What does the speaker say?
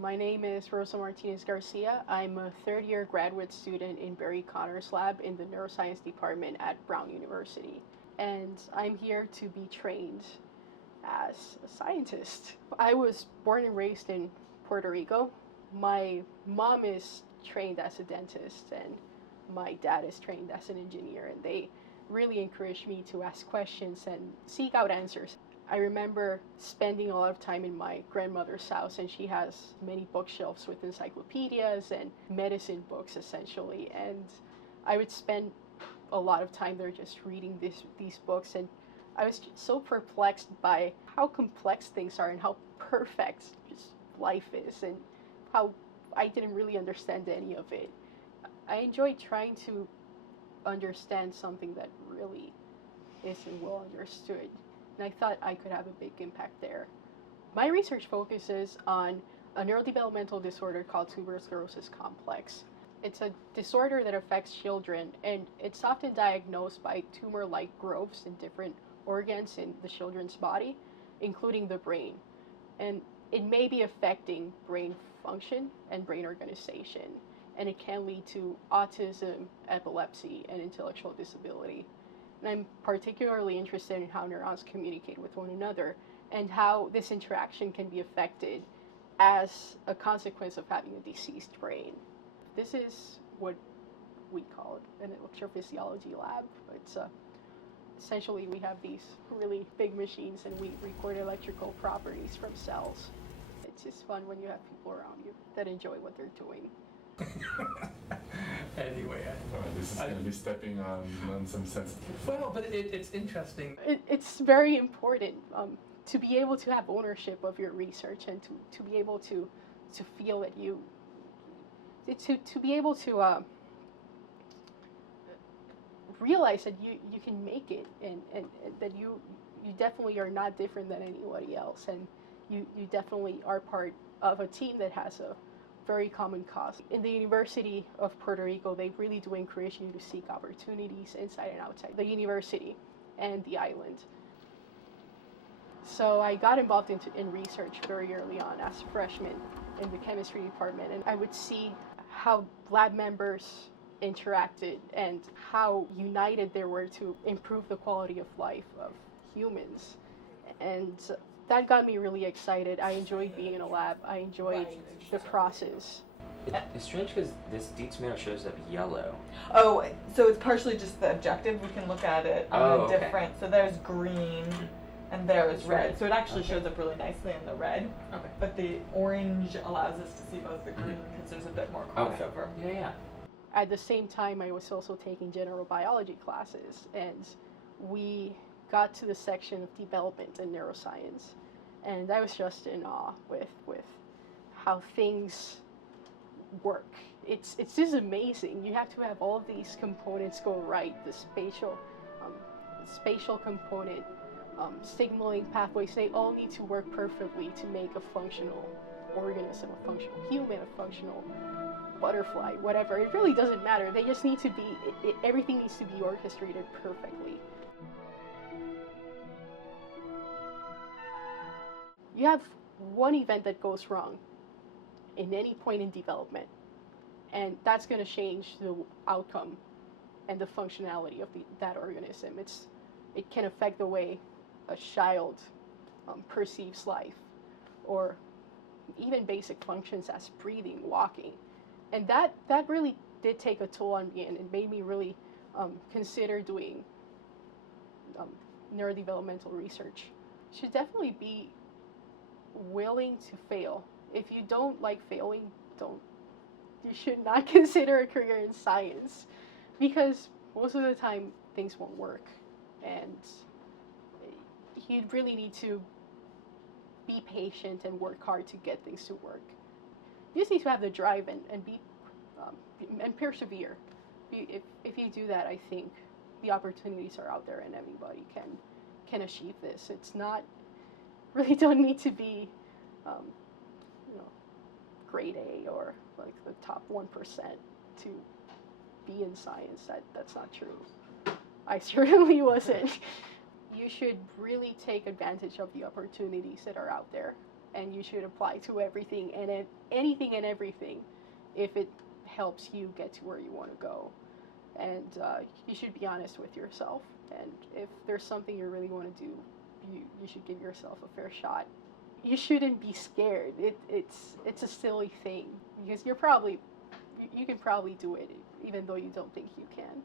My name is Rosa Martinez-Garcia. I'm a third-year graduate student in Barry Connor's lab in the neuroscience department at Brown University. And I'm here to be trained as a scientist. I was born and raised in Puerto Rico. My mom is trained as a dentist and my dad is trained as an engineer, and they really encouraged me to ask questions and seek out answers. I remember spending a lot of time in my grandmother's house, and she has many bookshelves with encyclopedias and medicine books essentially, and I would spend a lot of time there just reading these books, and I was just so perplexed by how complex things are and how perfect just life is, and how I didn't really understand any of it. I enjoyed trying to understand something that really isn't well understood, and I thought I could have a big impact there. My research focuses on a neurodevelopmental disorder called tuberous sclerosis complex. It's a disorder that affects children, and it's often diagnosed by tumor-like growths in different organs in the children's body, including the brain. And it may be affecting brain function and brain organization, and it can lead to autism, epilepsy, and intellectual disability. And I'm particularly interested in how neurons communicate with one another and how this interaction can be affected as a consequence of having a diseased brain. This is what we call an electrophysiology lab. It's essentially we have these really big machines and we record electrical properties from cells. It's just fun when you have people around you that enjoy what they're doing. Anyway, this is going to be stepping on some sensitive. well, but it's interesting. It's very important to be able to have ownership of your research and to be able to feel that to be able to realize that you can make it and that you definitely are not different than anybody else, and you definitely are part of a team that has a very common cause. In the University of Puerto Rico, they really do encourage you to seek opportunities inside and outside the university and the island. So I got involved in research very early on as a freshman in the chemistry department, and I would see how lab members interacted and how united they were to improve the quality of life of humans. And that got me really excited. I enjoyed being in a lab. I enjoyed the process. It's strange because this D tomato shows up yellow. Oh, so it's partially just the objective. We can look at it on the different. So there's green and there's red. So it actually shows up really nicely in the red. Okay. But the orange allows us to see both the green because there's a bit more crossover. Okay. Yeah. At the same time, I was also taking general biology classes, and we got to the section of development and neuroscience, and I was just in awe with how things work. It's just amazing. You have to have all of these components go right. The spatial component, signaling pathways, they all need to work perfectly to make a functional organism, a functional human, a functional butterfly, whatever. It really doesn't matter. They just need to be, everything needs to be orchestrated perfectly. You have one event that goes wrong in any point in development, and that's going to change the outcome and the functionality of that organism. It can affect the way a child perceives life, or even basic functions as breathing, walking. And that really did take a toll on me, and it made me really consider doing neurodevelopmental research. You should definitely be willing to fail. If you don't like failing, you should not consider a career in science, because most of the time things won't work, and you really need to be patient and work hard to get things to work. You just need to have the drive and be and persevere. If you do that, I think the opportunities are out there and anybody can achieve this. It's not really don't need to be grade A or like the top 1% to be in science. That's not true. I certainly wasn't. You should really take advantage of the opportunities that are out there and you should apply to everything and anything and everything if it helps you get to where you want to go. And you should be honest with yourself. And if there's something you really want to do, you should give yourself a fair shot. You shouldn't be scared. It's a silly thing because you can probably do it even though you don't think you can.